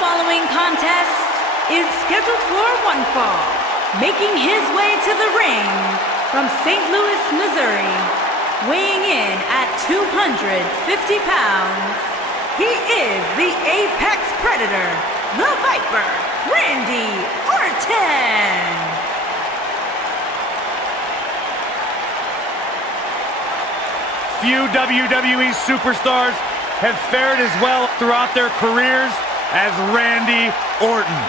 following contest is scheduled for one fall. Making his way to the ring from St. Louis, Missouri, weighing in at 250 pounds, he is the Apex Predator, the Viper, Randy Orton. Few WWE superstars have fared as well throughout their careers as Randy Orton.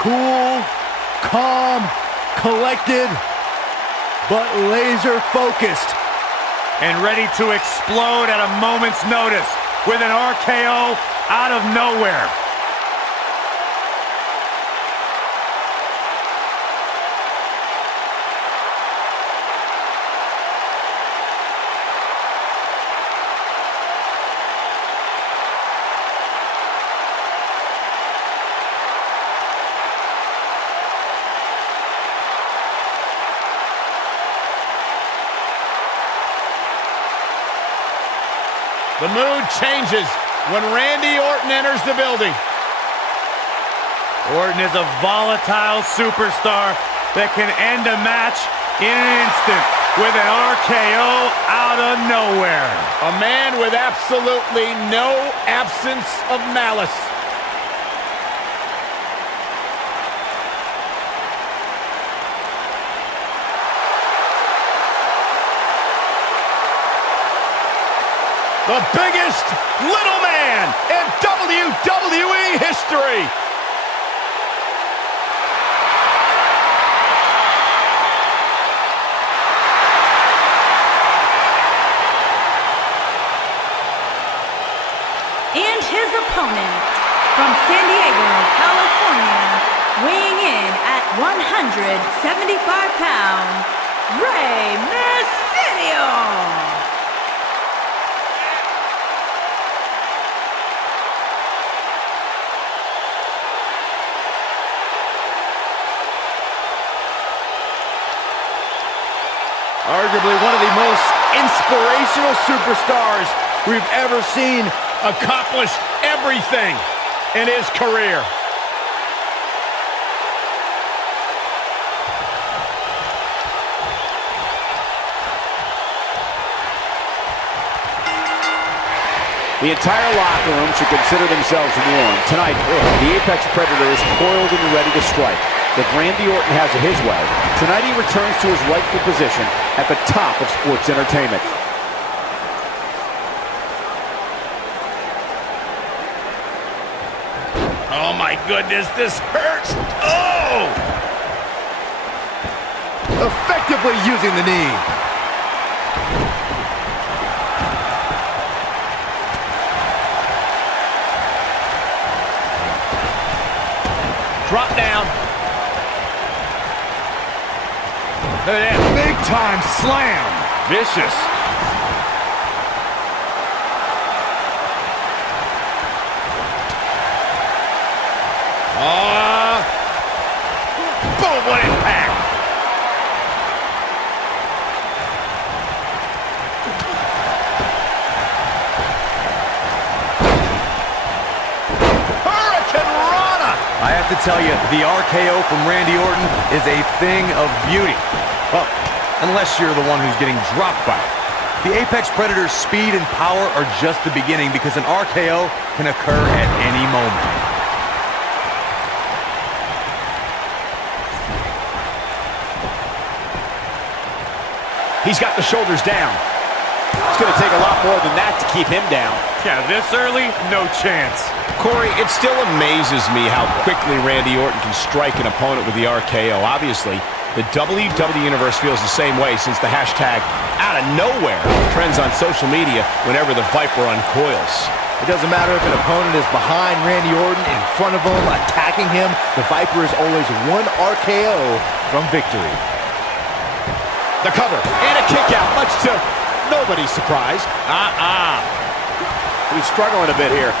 Cool, calm, collected, but laser focused. And ready to explode at a moment's notice with an RKO out of nowhere. The mood changes when Randy Orton enters the building. Orton is a volatile superstar that can end a match in an instant with an RKO out of nowhere. A man with absolutely no absence of malice. The biggest little man in WWE history. And his opponent from San Diego, California, weighing in at 175 pounds, Rey Mysterio. Arguably one of the most inspirational superstars we've ever seen. Accomplished everything in his career. The entire locker room should consider themselves warned. Tonight, the Apex Predator is coiled and ready to strike. If Randy Orton has it his way, tonight he returns to his rightful position at the top of sports entertainment. Oh my goodness, this hurts. Oh! Effectively using the knee. Drop down. Look at that big time slam. Vicious. Boom, what impact. Hurricane Rana. I have to tell you, the RKO from Randy Orton is a thing of beauty. Well, unless you're the one who's getting dropped by it. The Apex Predator's speed and power are just the beginning because an RKO can occur at any moment. He's got the shoulders down. It's going to take a lot more than that to keep him down. Yeah, this early, no chance. Corey, it still amazes me how quickly Randy Orton can strike an opponent with the RKO. Obviously, the WWE Universe feels the same way since the hashtag out of nowhere trends on social media whenever the Viper uncoils. It doesn't matter if an opponent is behind Randy Orton, in front of him, attacking him. The Viper is always one RKO from victory. The cover and a kick out, much to nobody's surprise. He's struggling a bit here.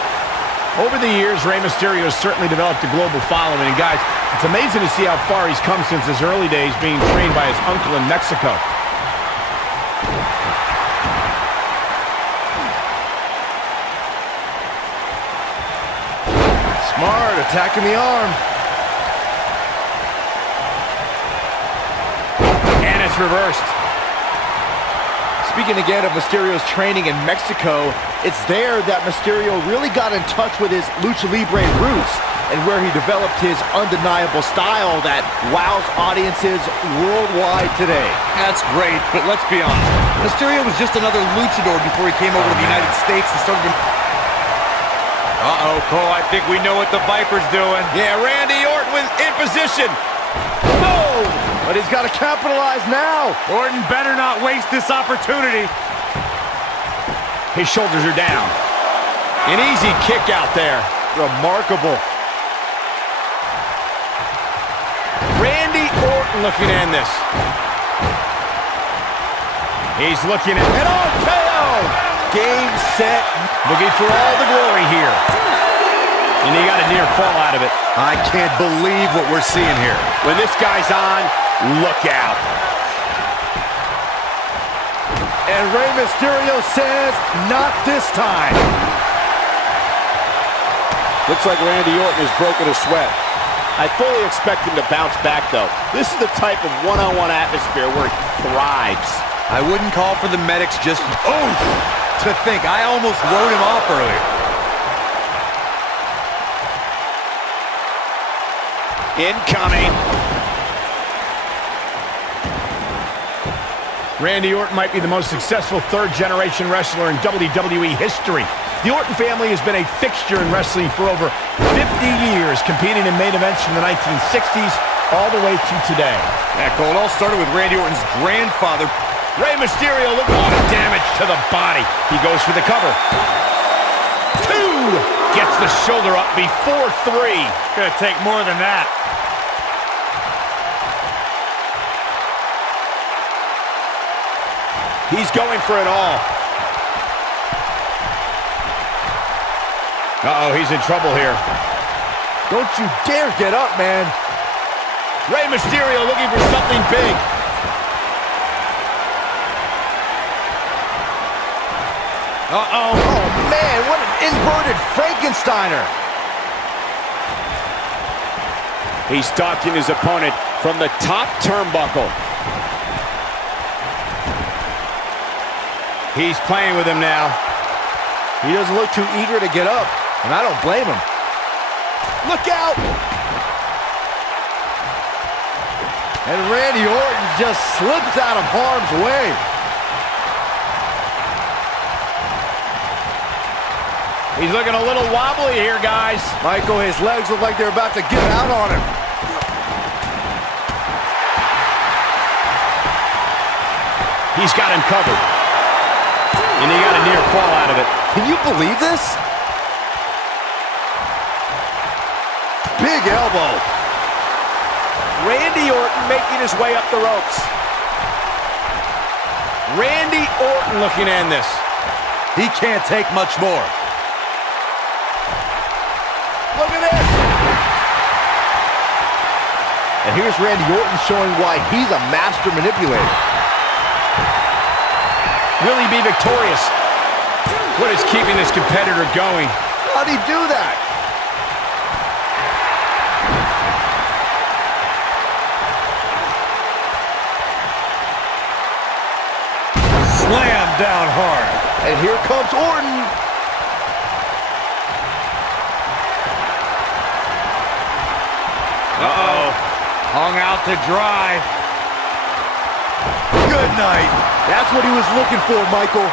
Over the years, Rey Mysterio has certainly developed a global following. And guys, it's amazing to see how far he's come since his early days being trained by his uncle in Mexico. Smart, attacking the arm. And it's reversed. Speaking again of Mysterio's training in Mexico, it's there that Mysterio really got in touch with his Lucha Libre roots and where he developed his undeniable style that wows audiences worldwide today. That's great, but let's be honest. Mysterio was just another luchador before he came over to the United States and started to... Uh-oh, Cole, I think we know what the Viper's doing. Yeah, Randy Orton was in position. Oh! But he's got to capitalize now. Orton better not waste this opportunity. His shoulders are down. An easy kick out there. Remarkable. Randy Orton looking to end this. He's looking at an RKO. Game, set. Looking for all the glory here. And he got a near fall out of it. I can't believe what we're seeing here. When this guy's on, look out. And Rey Mysterio says, not this time. Looks like Randy Orton has broken a sweat. I fully expect him to bounce back, though. This is the type of one-on-one atmosphere where he thrives. I wouldn't call for the medics just... Oh! To think, I almost wrote him off earlier. Incoming. Randy Orton might be the most successful third-generation wrestler in WWE history. The Orton family has been a fixture in wrestling for over 50 years, competing in main events from the 1960s all the way to today. Yeah, Cole, it all started with Randy Orton's grandfather. Rey Mysterio looking for damage to the body. He goes for the cover. 2! Gets the shoulder up before 3. Gonna take more than that. He's going for it all. Uh-oh, he's in trouble here. Don't you dare get up, man. Rey Mysterio looking for something big. Uh-oh. Oh, man, what an inverted Frankensteiner. He's stalking his opponent from the top turnbuckle. He's playing with him now. He doesn't look too eager to get up, and I don't blame him. Look out! And Randy Orton just slips out of harm's way. He's looking a little wobbly here, guys. Michael, his legs look like they're about to give out on him. He's got him covered. And he got a near fall out of it. Can you believe this? Big elbow. Randy Orton making his way up the ropes. Randy Orton looking to end this. He can't take much more. Look at this. And here's Randy Orton showing why he's a master manipulator. Will he be victorious? What is keeping this competitor going? How'd he do that? Slam down hard. And here comes Orton. Uh-oh. Hung out to dry. Good night. That's what he was looking for, Michael.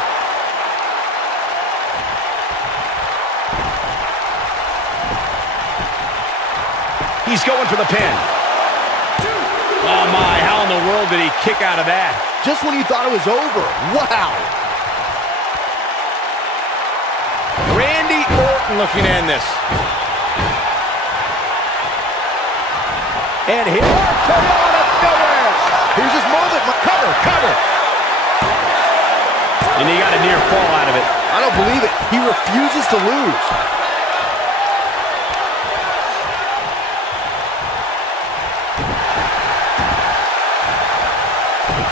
He's going for the pin. Oh my, how in the world did he kick out of that? Just when you thought it was over. Wow. Randy Orton looking to end this. And here, come on up nowhere. Here's his moment. Cover, cover. And he got a near fall out of it. I don't believe it. He refuses to lose.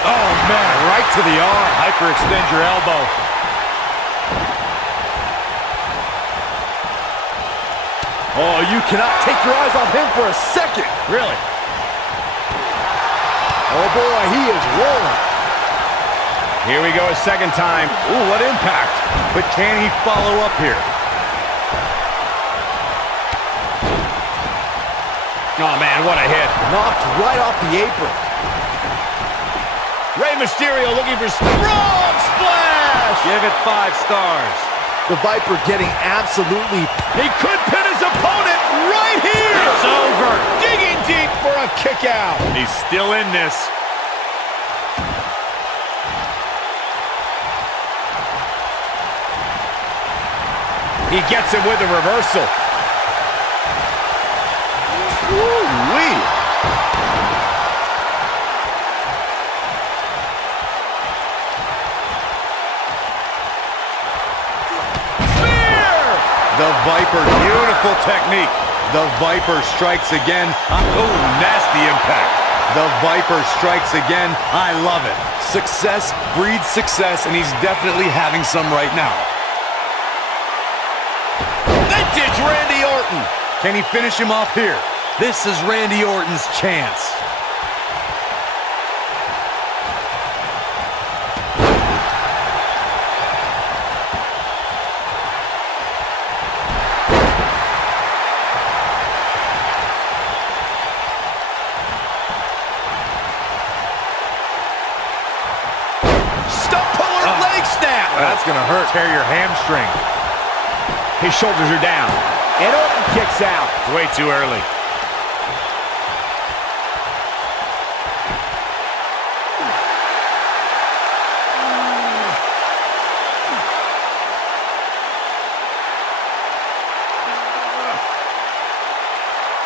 Oh, man, right to the arm. Hyperextend your elbow. Oh, you cannot take your eyes off him for a second. Really? Oh boy, he is rolling. Here we go a second time. Ooh, what impact. But can he follow up here? Oh, man, what a hit. Knocked right off the apron. Rey Mysterio looking for strong splash. Give it 5 stars. The Viper getting absolutely... He could pin his opponent right here. It's over. Digging deep for a kick out. He's still in this. He gets him with a reversal. Woo-wee. The Viper, beautiful technique. The Viper strikes again. Oh, nasty impact. The Viper strikes again. I love it. Success breeds success, and he's definitely having some right now. Vintage Randy Orton. Can he finish him off here? This is Randy Orton's chance. That's gonna hurt. Tear your hamstring. His shoulders are down. And Orton kicks out. It's way too early.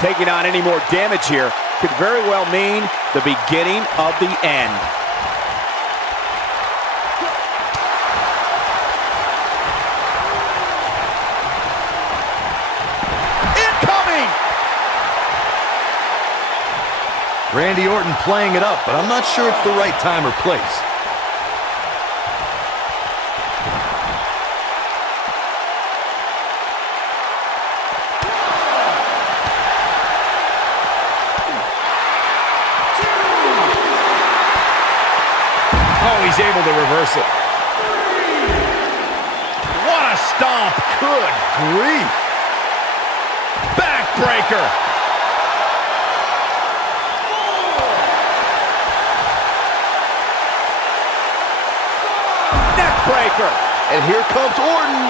Taking on any more damage here could very well mean the beginning of the end. Randy Orton playing it up, but I'm not sure it's the right time or place. Oh, he's able to reverse it. What a stomp. Good grief. Backbreaker. Breaker. And here comes Orton.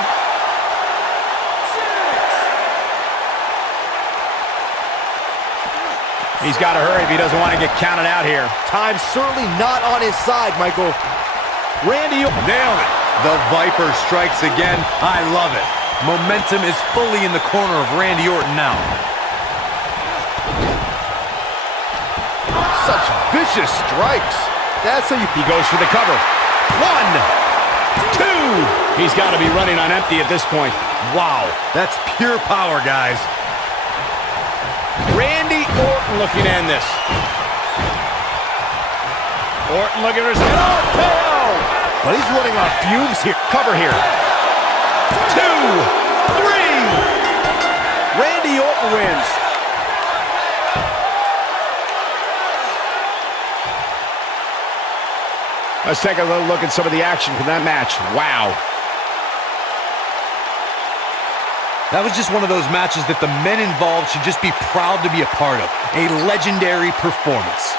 He's got to hurry if he doesn't want to get counted out here. Time's certainly not on his side, Michael. Randy nailed it. The Viper strikes again. I love it. Momentum is fully in the corner of Randy Orton now. Such vicious strikes. That's how you... He goes for the cover. 1, 2. He's got to be running on empty at this point. Wow, that's pure power, guys. Randy Orton looking to end this. Orton looking for his RKO. But he's running on fumes here. Cover here. 2, 3. Randy Orton wins. Let's take a little look at some of the action from that match. Wow. That was just one of those matches that the men involved should just be proud to be a part of. A legendary performance.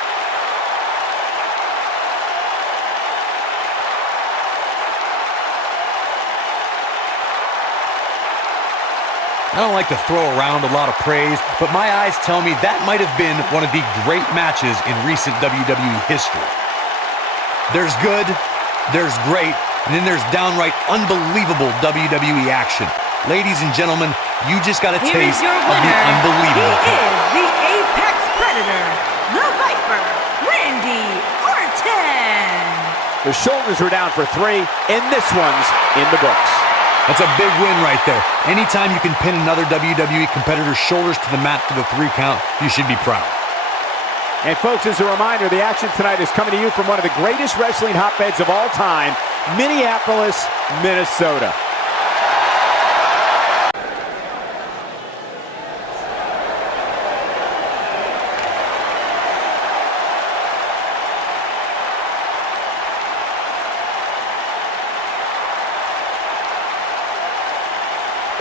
I don't like to throw around a lot of praise, but my eyes tell me that might have been one of the great matches in recent WWE history. There's good, there's great, and then there's downright unbelievable WWE action. Ladies and gentlemen, you just got a taste of the unbelievable. He is the Apex Predator, the Viper, Randy Orton. The shoulders were down for 3, and this one's in the books. That's a big win right there. Anytime you can pin another WWE competitor's shoulders to the mat for the 3 count, you should be proud. And folks, as a reminder, the action tonight is coming to you from one of the greatest wrestling hotbeds of all time, Minneapolis, Minnesota.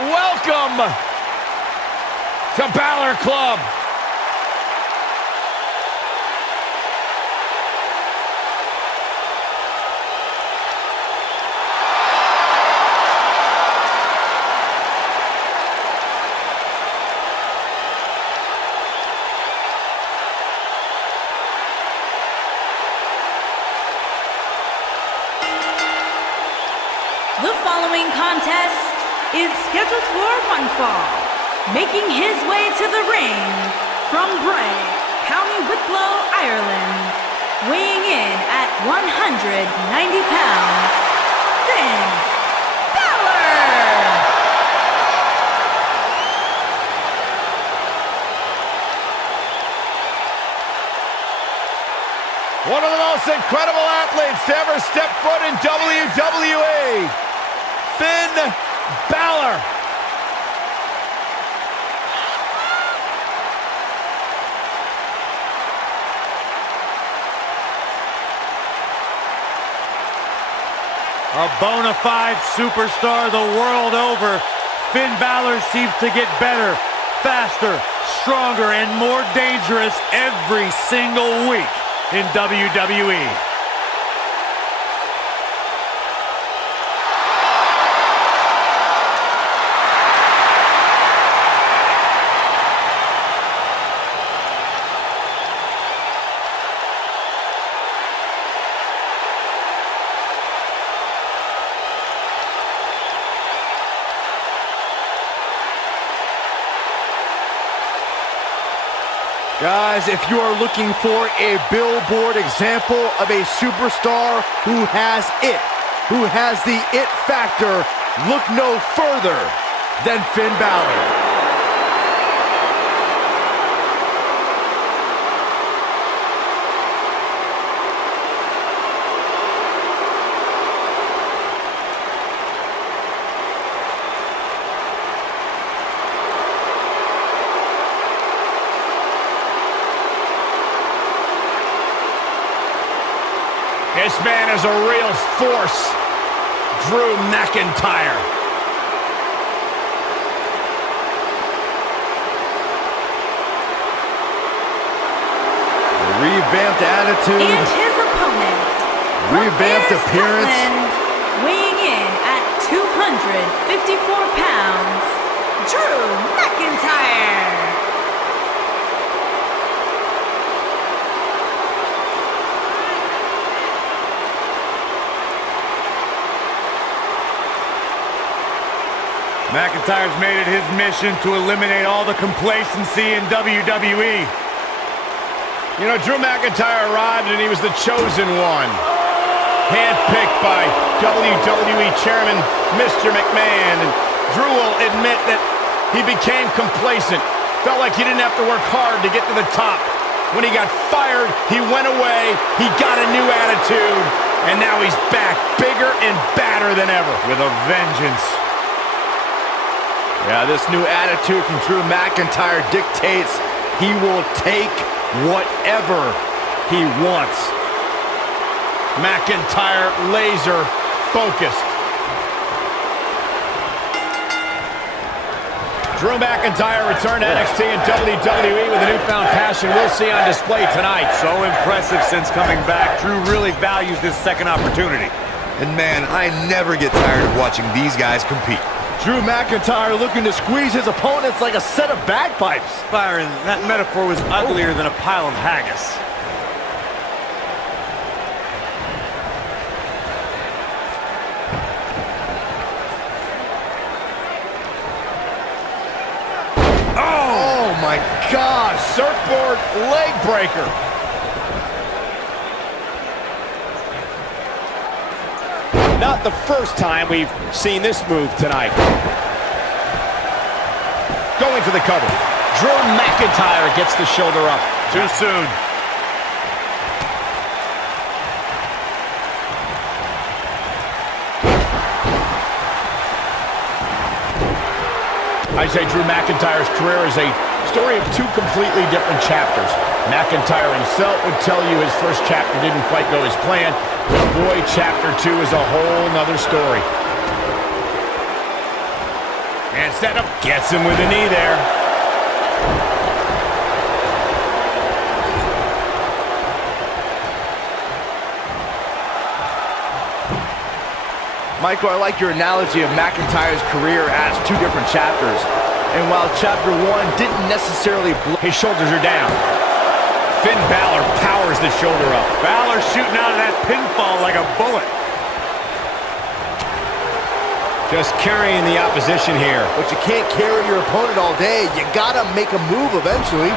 welcome to Balor Club. The following contest is scheduled for one fall. Making his way to the ring from Bray, County Wicklow, Ireland, weighing in at 190 pounds, Finn Balor! One of the most incredible athletes to ever step foot in WWE, Finn Balor. A bona fide superstar the world over, Finn Balor seems to get better, faster, stronger, and more dangerous every single week in WWE. Guys, if you are looking for a billboard example of a superstar who has the it factor, look no further than Finn Balor. This man is a real force, Drew McIntyre. Revamped attitude. And his opponent, Revamped from appearance. Scotland, weighing in at 254 pounds, Drew McIntyre. McIntyre's made it his mission to eliminate all the complacency in WWE. You know, Drew McIntyre arrived and he was the chosen one. Handpicked by WWE Chairman Mr. McMahon. And Drew will admit that he became complacent. Felt like he didn't have to work hard to get to the top. When he got fired, he went away, he got a new attitude, and now he's back, bigger and badder than ever. With a vengeance. Yeah, this new attitude from Drew McIntyre dictates he will take whatever he wants. McIntyre laser focused. Drew McIntyre returned to NXT and WWE with a newfound passion we'll see on display tonight. So impressive since coming back. Drew really values this second opportunity. And man, I never get tired of watching these guys compete. Drew McIntyre looking to squeeze his opponents like a set of bagpipes. Byron, that metaphor was uglier than a pile of haggis. Oh my God, Surfboard leg breaker. Not the first time we've seen this move tonight. Going for the cover. Drew McIntyre gets the shoulder up. Too soon. I say Drew McIntyre's career is a story of two completely different chapters. McIntyre himself would tell you his first chapter didn't quite go as planned. But boy, chapter 2 is a whole nother story. And set up, gets him with a knee there. Michael, I like your analogy of McIntyre's career as two different chapters. And while chapter 1 didn't necessarily his shoulders are down. Finn Balor powers the shoulder up. Balor shooting out of that pinfall like a bullet. Just carrying the opposition here. But you can't carry your opponent all day. You gotta make a move eventually.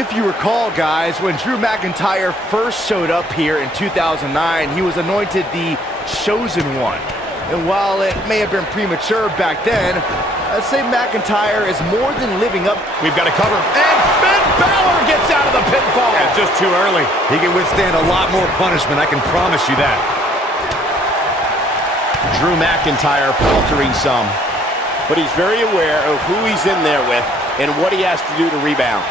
If you recall, guys, when Drew McIntyre first showed up here in 2009, he was anointed the Chosen One. And while it may have been premature back then, I'd say McIntyre is more than living up. We've got to cover. And Finn Balor gets out of the pinfall. Yeah, just too early. He can withstand a lot more punishment, I can promise you that. Drew McIntyre faltering some. But he's very aware of who he's in there with and what he has to do to rebound.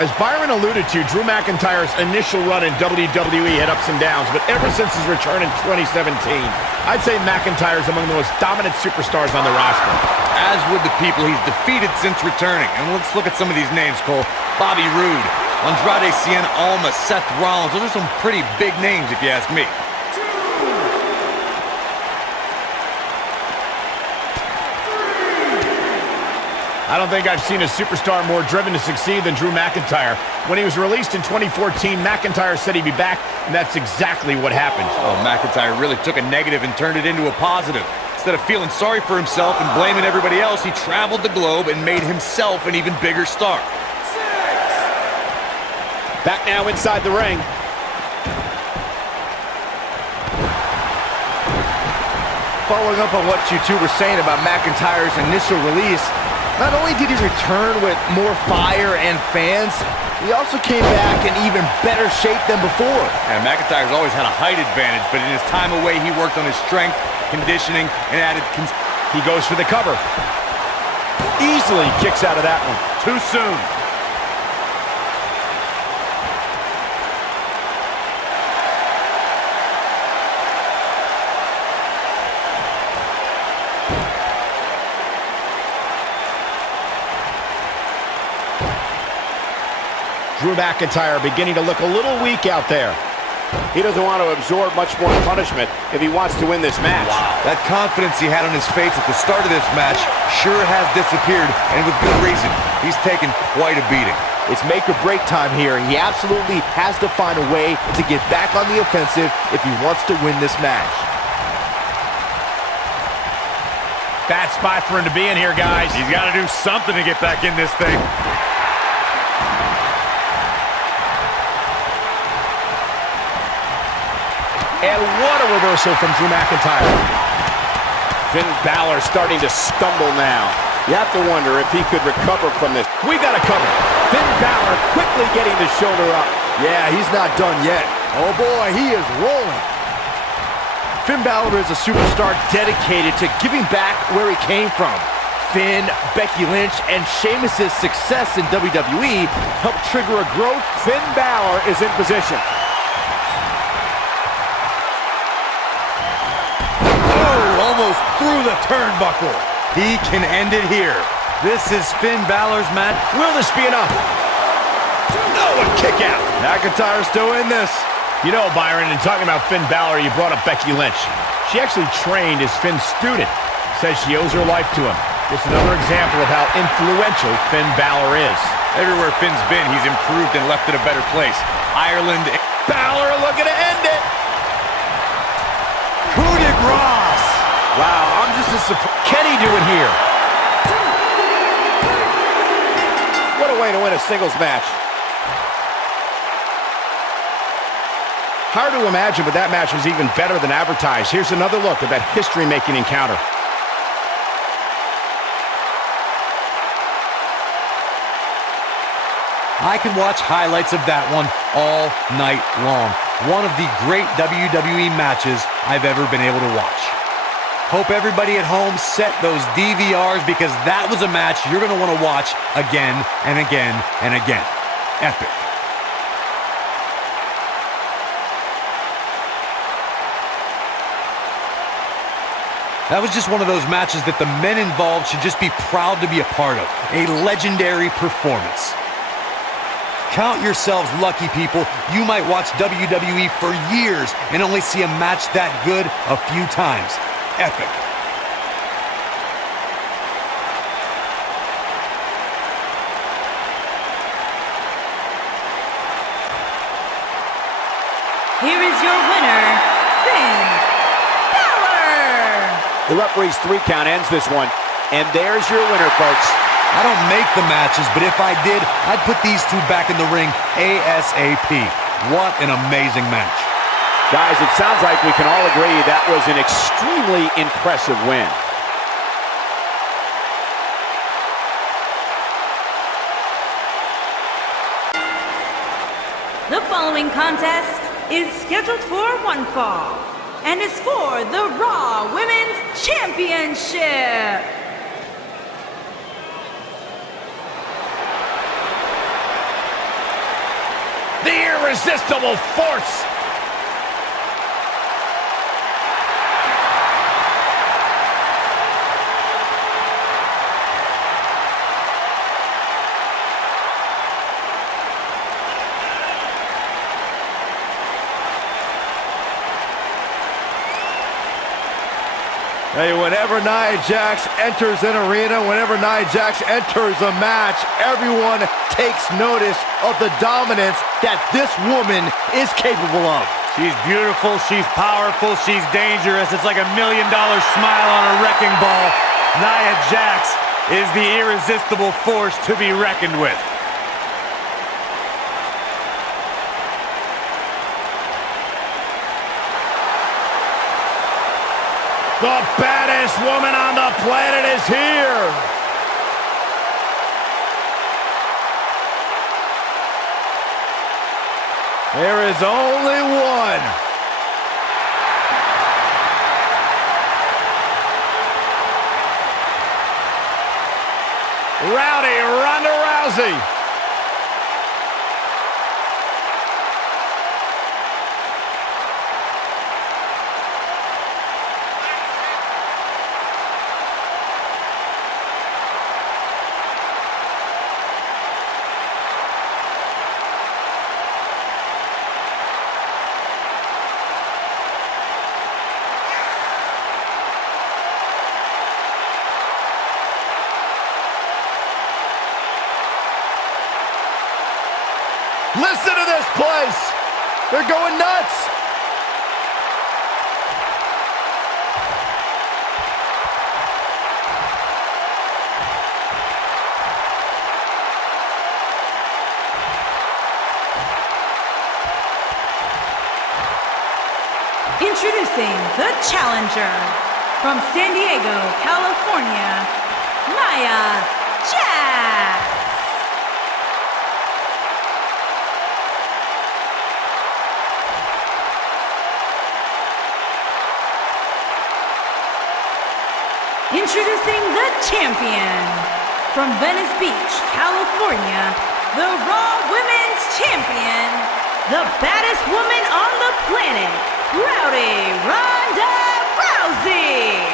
As Byron alluded to, Drew McIntyre's initial run in WWE had ups and downs, but ever since his return in 2017, I'd say McIntyre's among the most dominant superstars on the roster. As would the people he's defeated since returning. And let's look at some of these names, Cole. Bobby Roode, Andrade Cien Almas, Seth Rollins. Those are some pretty big names if you ask me. I don't think I've seen a superstar more driven to succeed than Drew McIntyre. When he was released in 2014, McIntyre said he'd be back, and that's exactly what happened. Oh, McIntyre really took a negative and turned it into a positive. Instead of feeling sorry for himself and blaming everybody else, he traveled the globe and made himself an even bigger star. Back now inside the ring. Following up on what you two were saying about McIntyre's initial release, not only did he return with more fire and fans, he also came back in even better shape than before. And McIntyre's always had a height advantage, but in his time away, he worked on his strength, conditioning, and added... He goes for the cover. Easily kicks out of that one. Too soon. Drew McIntyre beginning to look a little weak out there. He doesn't want to absorb much more punishment if he wants to win this match. Wow. That confidence he had on his face at the start of this match sure has disappeared, and with good reason. He's taken quite a beating. It's make or break time here, and he absolutely has to find a way to get back on the offensive if he wants to win this match. Bad spot for him to be in here, guys. He's got to do something to get back in this thing. And what a reversal from Drew McIntyre. Finn Balor starting to stumble now. You have to wonder if he could recover from this. We got to cover. Finn Balor quickly getting the shoulder up. Yeah, he's not done yet. Oh boy, he is rolling. Finn Balor is a superstar dedicated to giving back where he came from. Finn, Becky Lynch, and Sheamus' success in WWE helped trigger a growth. Finn Balor is in position. Almost through the turnbuckle. He can end it here. This is Finn Balor's match. Will this be enough? No, a kick out. McIntyre's still in this. You know, Byron, in talking about Finn Balor, you brought up Becky Lynch. She actually trained as Finn's student. Says she owes her life to him. Just another example of how influential Finn Balor is. Everywhere Finn's been, he's improved and left it a better place. Ireland. Balor looking to end it. Coup de grace. Wow, I'm just as surprised. Can he do it here? What a way to win a singles match. Hard to imagine, but that match was even better than advertised. Here's another look at that history-making encounter. I could watch highlights of that one all night long. One of the great WWE matches I've ever been able to watch. Hope everybody at home set those DVRs, because that was a match you're going to want to watch again and again and again. Epic. That was just one of those matches that the men involved should just be proud to be a part of. A legendary performance. Count yourselves lucky, people. You might watch WWE for years and only see a match that good a few times. Epic. Here is your winner, Finn Balor. The referee's 3 count ends this one. And there's your winner, folks. I don't make the matches, but if I did, I'd put these two back in the ring ASAP. What an amazing match. Guys, it sounds like we can all agree that was an extremely impressive win. The following contest is scheduled for one fall and is for the Raw Women's Championship. The irresistible force. Hey, whenever Nia Jax enters an arena, whenever Nia Jax enters a match, everyone takes notice of the dominance that this woman is capable of. She's beautiful, she's powerful, she's dangerous. It's like $1 million smile on a wrecking ball. Nia Jax is the irresistible force to be reckoned with. The baddest woman on the planet is here. There is only one. Rowdy Ronda Rousey. Listen to this place. They're going nuts. Introducing the challenger from San Diego, California, Nia Jax. Introducing the champion from Venice Beach, California, the Raw Women's Champion, the baddest woman on the planet, Rowdy Ronda Rousey.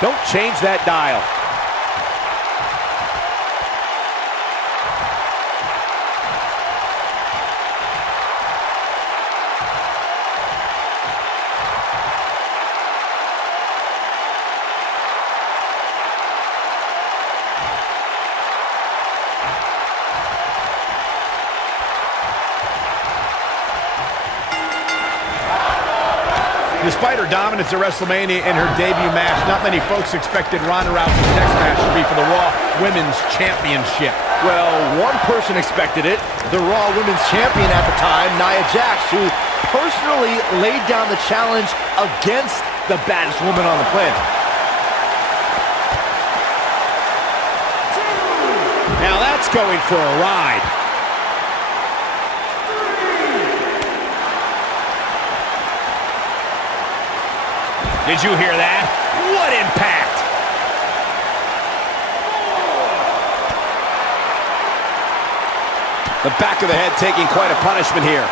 Don't change that dial. Despite her dominance at WrestleMania in her debut match, not many folks expected Ronda Rousey's next match to be for the Raw Women's Championship. Well, one person expected it. The Raw Women's Champion at the time, Nia Jax, who personally laid down the challenge against the baddest woman on the planet. Now that's going for a ride. Did you hear that? What impact! The back of the head taking quite a punishment here.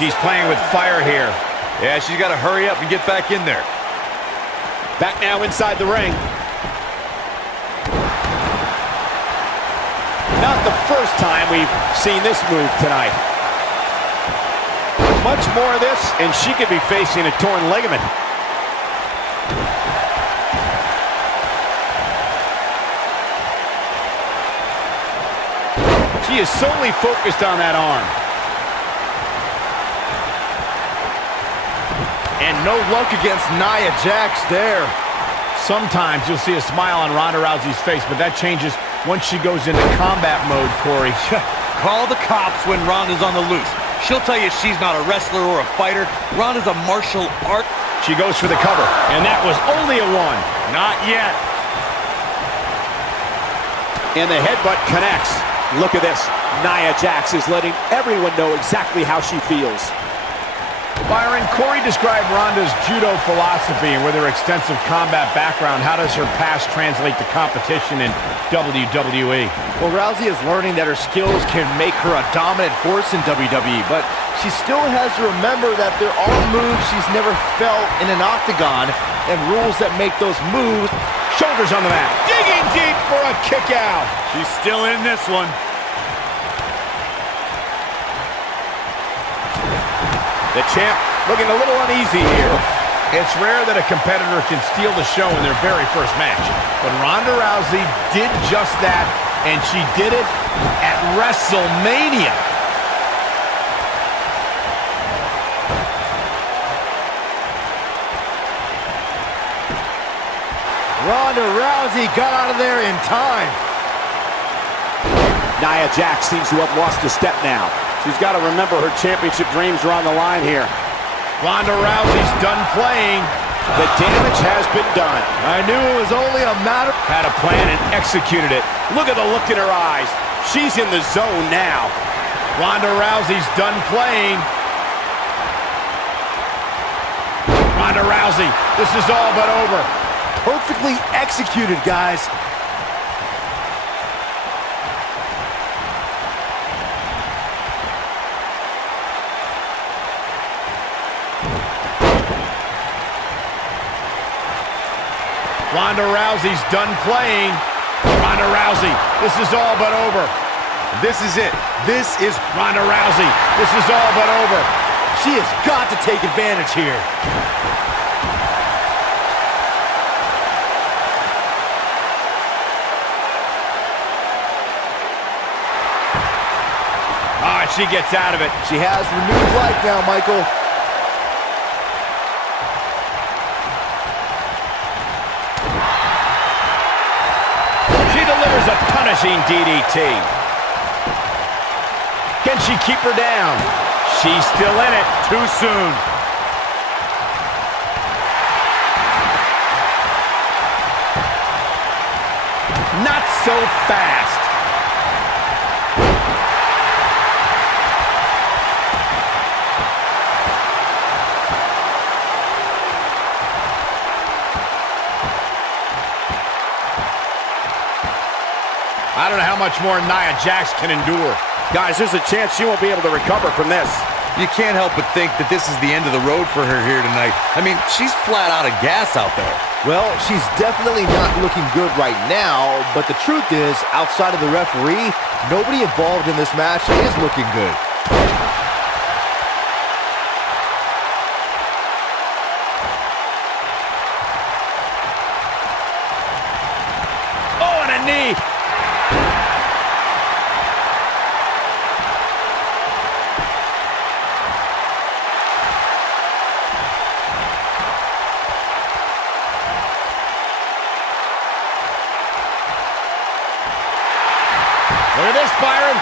She's playing with fire here. Yeah, she's got to hurry up and get back in there. Back now inside the ring. Not the first time we've seen this move tonight. Much more of this, and she could be facing a torn ligament. She is solely focused on that arm. And no luck against Nia Jax there. Sometimes you'll see a smile on Ronda Rousey's face, but that changes once she goes into combat mode, Corey. Call the cops when Ronda's on the loose. She'll tell you she's not a wrestler or a fighter. Ronda's a martial art. She goes for the cover, and that was only a one. Not yet. And the headbutt connects. Look at this. Nia Jax is letting everyone know exactly how she feels. Byron, Corey described Ronda's judo philosophy, and with her extensive combat background, how does her past translate to competition in WWE? Well, Rousey is learning that her skills can make her a dominant force in WWE, but she still has to remember that there are moves she's never felt in an octagon, and rules that make those moves. Shoulders on the mat. Digging deep for a kick out. She's still in this one. The champ looking a little uneasy here. It's rare that a competitor can steal the show in their very first match, but Ronda Rousey did just that, and she did it at WrestleMania. Ronda Rousey got out of there in time. Nia Jax seems to have lost a step now. She's got to remember her championship dreams are on the line here. Ronda Rousey's done playing. The damage has been done. I knew it was only a matter. Had a plan and executed it. Look at the look in her eyes. She's in the zone now. Ronda Rousey's done playing. Ronda Rousey, this is all but over. Perfectly executed, guys. Ronda Rousey's done playing. Ronda Rousey, this is all but over. This is it. This is Ronda Rousey, this is all but over. She has got to take advantage here. Ah, she gets out of it. She has renewed life now, Michael. Delivers a punishing DDT. Can she keep her down? She's still in it. Too soon. Not so fast. I don't know how much more Nia Jax can endure. Guys, there's a chance she won't be able to recover from this. You can't help but think that this is the end of the road for her here tonight. I mean, she's flat out of gas out there. Well, she's definitely not looking good right now, but the truth is, outside of the referee, nobody involved in this match is looking good. Oh, and a knee. Look at this, Byron.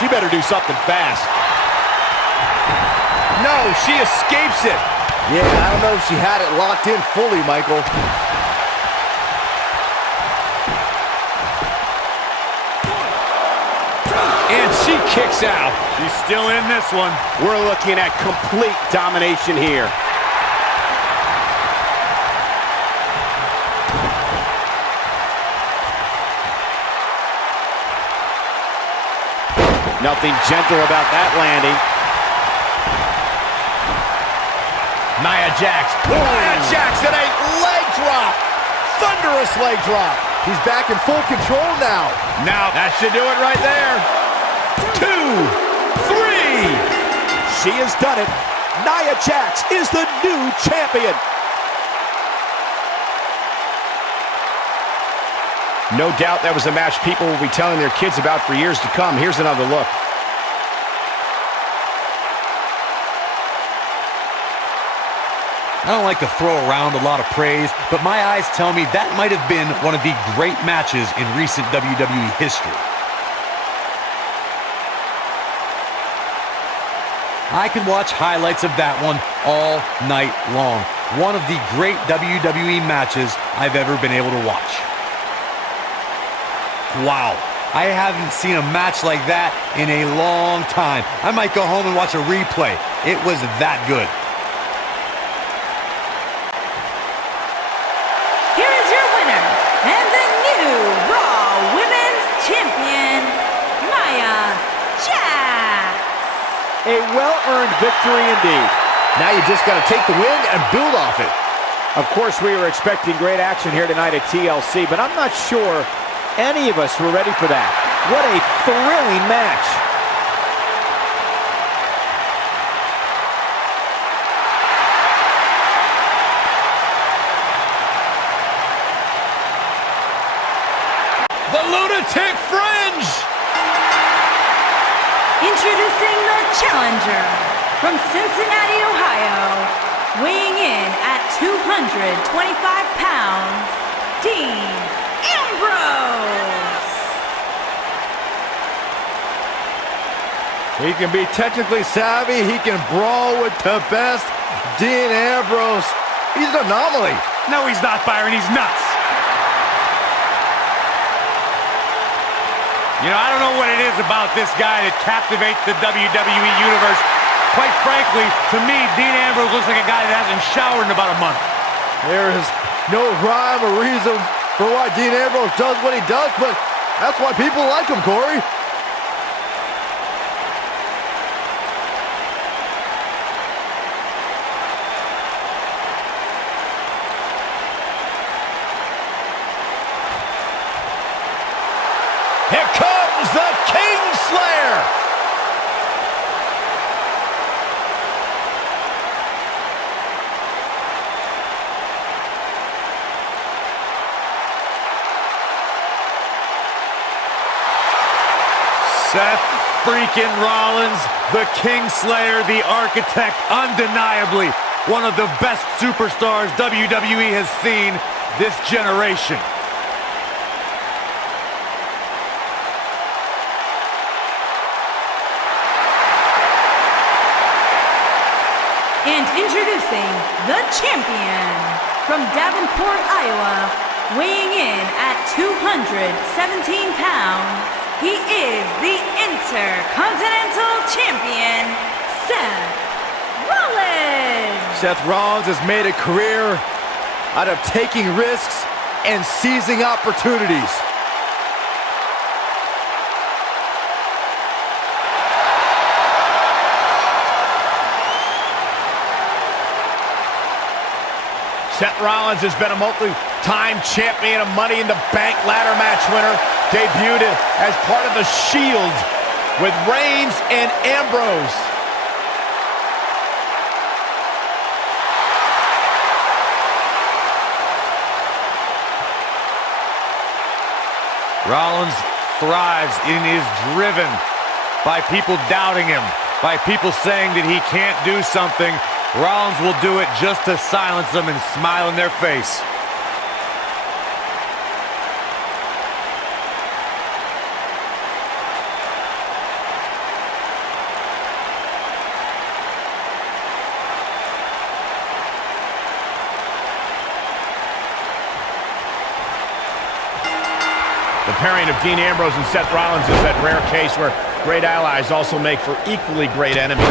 She better do something fast. No, she escapes it. Yeah, I don't know if she had it locked in fully, Michael. And she kicks out. She's still in this one. We're looking at complete domination here. Nothing gentle about that landing. Nia Jax. Nia Jax and a leg drop. Thunderous leg drop. He's back in full control now. Now, that should do it right there. 2, 3. She has done it. Nia Jax is the new champion. No doubt that was a match people will be telling their kids about for years to come. Here's another look. I don't like to throw around a lot of praise, but my eyes tell me that might have been one of the great matches in recent WWE history. I could watch highlights of that one all night long. One of the great WWE matches I've ever been able to watch. Wow, I haven't seen a match like that in a long time. I might go home and watch a replay. It was that good. Here is your winner and the new Raw Women's Champion, Nia Jax. A well-earned victory indeed. Now you just got to take the win and build off it. Of course, we were expecting great action here tonight at TLC, but I'm not sure any of us were ready for that. What a thrilling match. The Lunatic Fringe! Introducing the challenger from Cincinnati, Ohio, weighing in at 225 pounds, Dean Ambrose. He can be technically savvy. He can brawl with the best. Dean Ambrose, he's an anomaly. No, he's not, Byron. He's nuts. You know, I don't know what it is about this guy that captivates the WWE Universe. Quite frankly, to me, Dean Ambrose looks like a guy that hasn't showered in about a month. There is no rhyme or reason for why Dean Ambrose does what he does, but that's why people like him, Corey. Here comes the Kingslayer! Seth freaking Rollins, the Kingslayer, the Architect, undeniably one of the best superstars WWE has seen this generation. And introducing the champion from Davenport, Iowa, weighing in at 217 pounds, he is the Intercontinental Champion, Seth Rollins. Seth Rollins has made a career out of taking risks and seizing opportunities. Seth Rollins has been a multi-time champion, a Money in the Bank ladder match winner, debuted as part of the Shield with Reigns and Ambrose. Rollins thrives and is driven by people doubting him, by people saying that he can't do something. Rollins will do it just to silence them and smile in their face. The pairing of Dean Ambrose and Seth Rollins is that rare case where great allies also make for equally great enemies.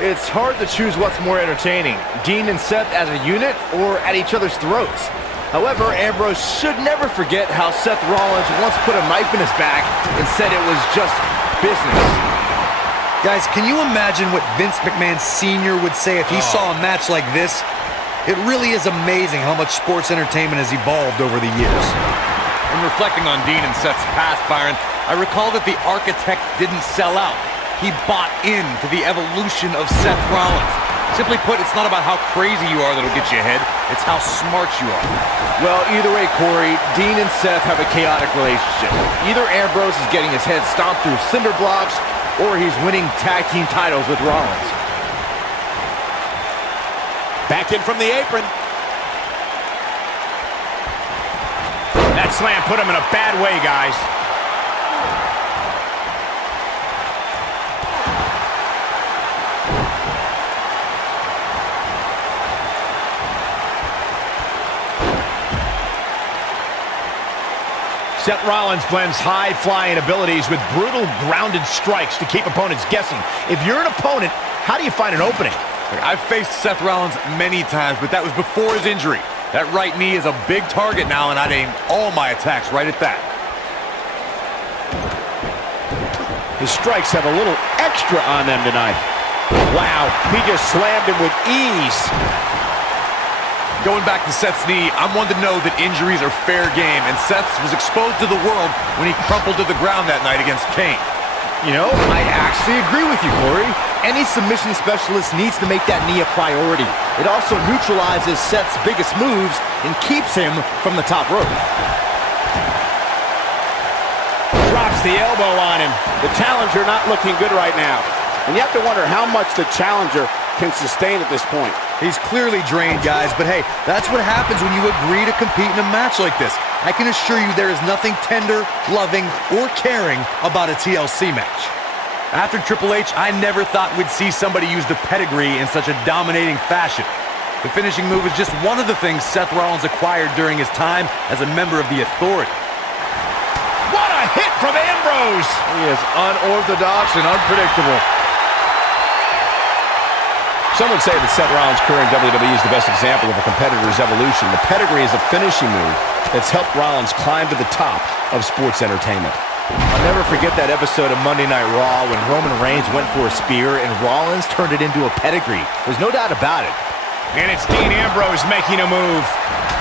It's hard to choose what's more entertaining, Dean and Seth as a unit or at each other's throats. However, Ambrose should never forget how Seth Rollins once put a knife in his back and said it was just business. Guys, can you imagine what Vince McMahon Sr. would say if he saw a match like this? It really is amazing how much sports entertainment has evolved over the years. When reflecting on Dean and Seth's past, Byron, I recall that the architect didn't sell out. He bought into the evolution of Seth Rollins. Simply put, it's not about how crazy you are that'll get you ahead, it's how smart you are. Well, either way, Corey, Dean and Seth have a chaotic relationship. Either Ambrose is getting his head stomped through cinder blocks, or he's winning tag team titles with Rollins. Back in from the apron. That slam put him in a bad way, guys. Seth Rollins blends high-flying abilities with brutal grounded strikes to keep opponents guessing. If you're an opponent, how do you find an opening? I've faced Seth Rollins many times, but that was before his injury. That right knee is a big target now, and I'd aim all my attacks right at that. His strikes have a little extra on them tonight. Wow, he just slammed him with ease. Going back to Seth's knee, I'm one to know that injuries are fair game, and Seth was exposed to the world when he crumpled to the ground that night against Kane. You know, I actually agree with you, Corey. Any submission specialist needs to make that knee a priority. It also neutralizes Seth's biggest moves and keeps him from the top rope. Drops the elbow on him. The challenger not looking good right now. And you have to wonder how much the challenger can sustain at this point. He's clearly drained, guys, but hey, that's what happens when you agree to compete in a match like this. I can assure you there is nothing tender, loving, or caring about a TLC match. After Triple H, I never thought we'd see somebody use the pedigree in such a dominating fashion. The finishing move is just one of the things Seth Rollins acquired during his time as a member of the Authority. What a hit from Ambrose! He is unorthodox and unpredictable. Some would say that Seth Rollins' career in WWE is the best example of a competitor's evolution. The pedigree is a finishing move that's helped Rollins climb to the top of sports entertainment. I'll never forget that episode of Monday Night Raw when Roman Reigns went for a spear and Rollins turned it into a pedigree. There's no doubt about it. And it's Dean Ambrose making a move.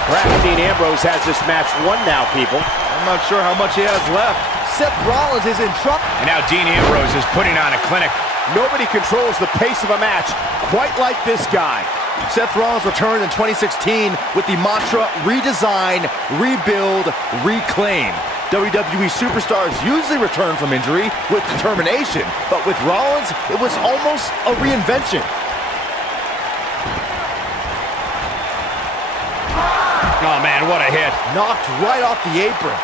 Perhaps Dean Ambrose has this match won now, people. I'm not sure how much he has left. Seth Rollins is in trouble. And now Dean Ambrose is putting on a clinic. Nobody controls the pace of a match quite like this guy. Seth Rollins returned in 2016 with the mantra, redesign, rebuild, reclaim. WWE superstars usually return from injury with determination, but with Rollins, it was almost a reinvention. Oh man, what a hit. Knocked right off the apron.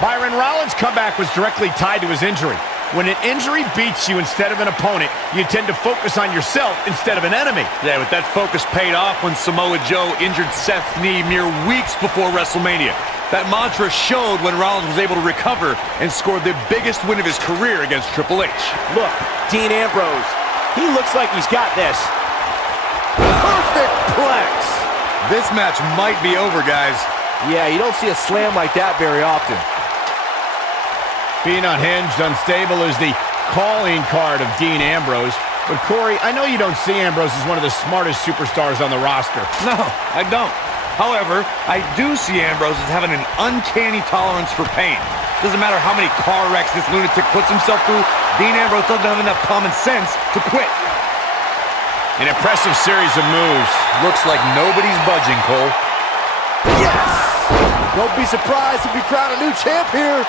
Byron, Rollins' comeback was directly tied to his injury. When an injury beats you instead of an opponent, you tend to focus on yourself instead of an enemy. Yeah, but that focus paid off when Samoa Joe injured Seth's knee mere weeks before WrestleMania. That mantra showed when Rollins was able to recover and scored the biggest win of his career against Triple H. Look, Dean Ambrose. He looks like he's got this. Perfect plex. This match might be over, guys. Yeah, you don't see a slam like that very often. Being unhinged, unstable is the calling card of Dean Ambrose. But Corey, I know you don't see Ambrose as one of the smartest superstars on the roster. No, I don't. However, I do see Ambrose as having an uncanny tolerance for pain. Doesn't matter how many car wrecks this lunatic puts himself through, Dean Ambrose doesn't have enough common sense to quit. An impressive series of moves. Looks like nobody's budging, Cole. Yes! Don't be surprised if we crown a new champ here.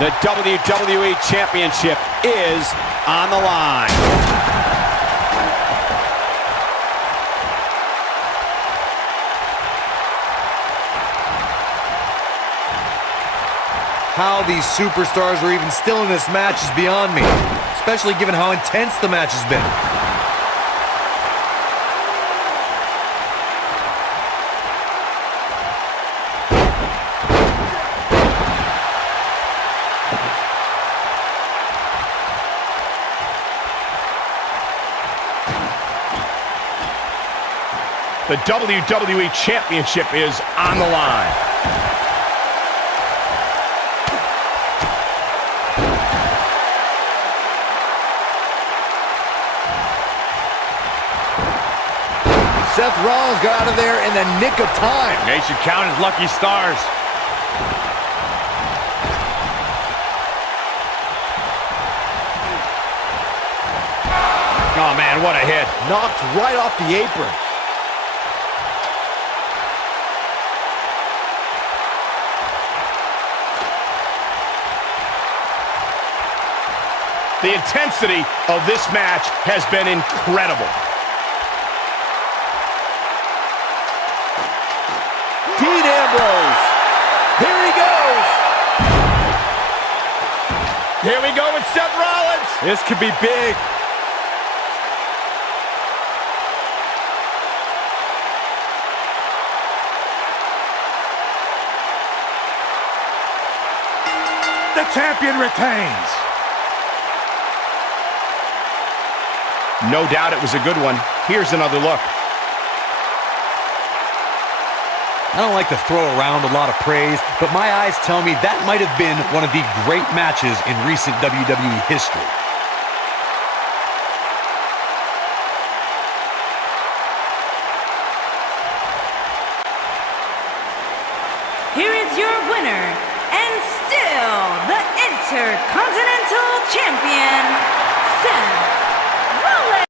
The WWE Championship is on the line. How these superstars are even still in this match is beyond me, especially given how intense the match has been. The WWE Championship is on the line. Seth Rollins got out of there in the nick of time. They should count his lucky stars. Oh, man, what a hit. Knocked right off the apron. The intensity of this match has been incredible. Dean Ambrose. Here he goes. Here we go with Seth Rollins. This could be big. The champion retains. No doubt it was a good one. Here's another look. I don't like to throw around a lot of praise, but my eyes tell me that might have been one of the great matches in recent WWE history. Here is your winner, and still the Intercontinental Champion, Seth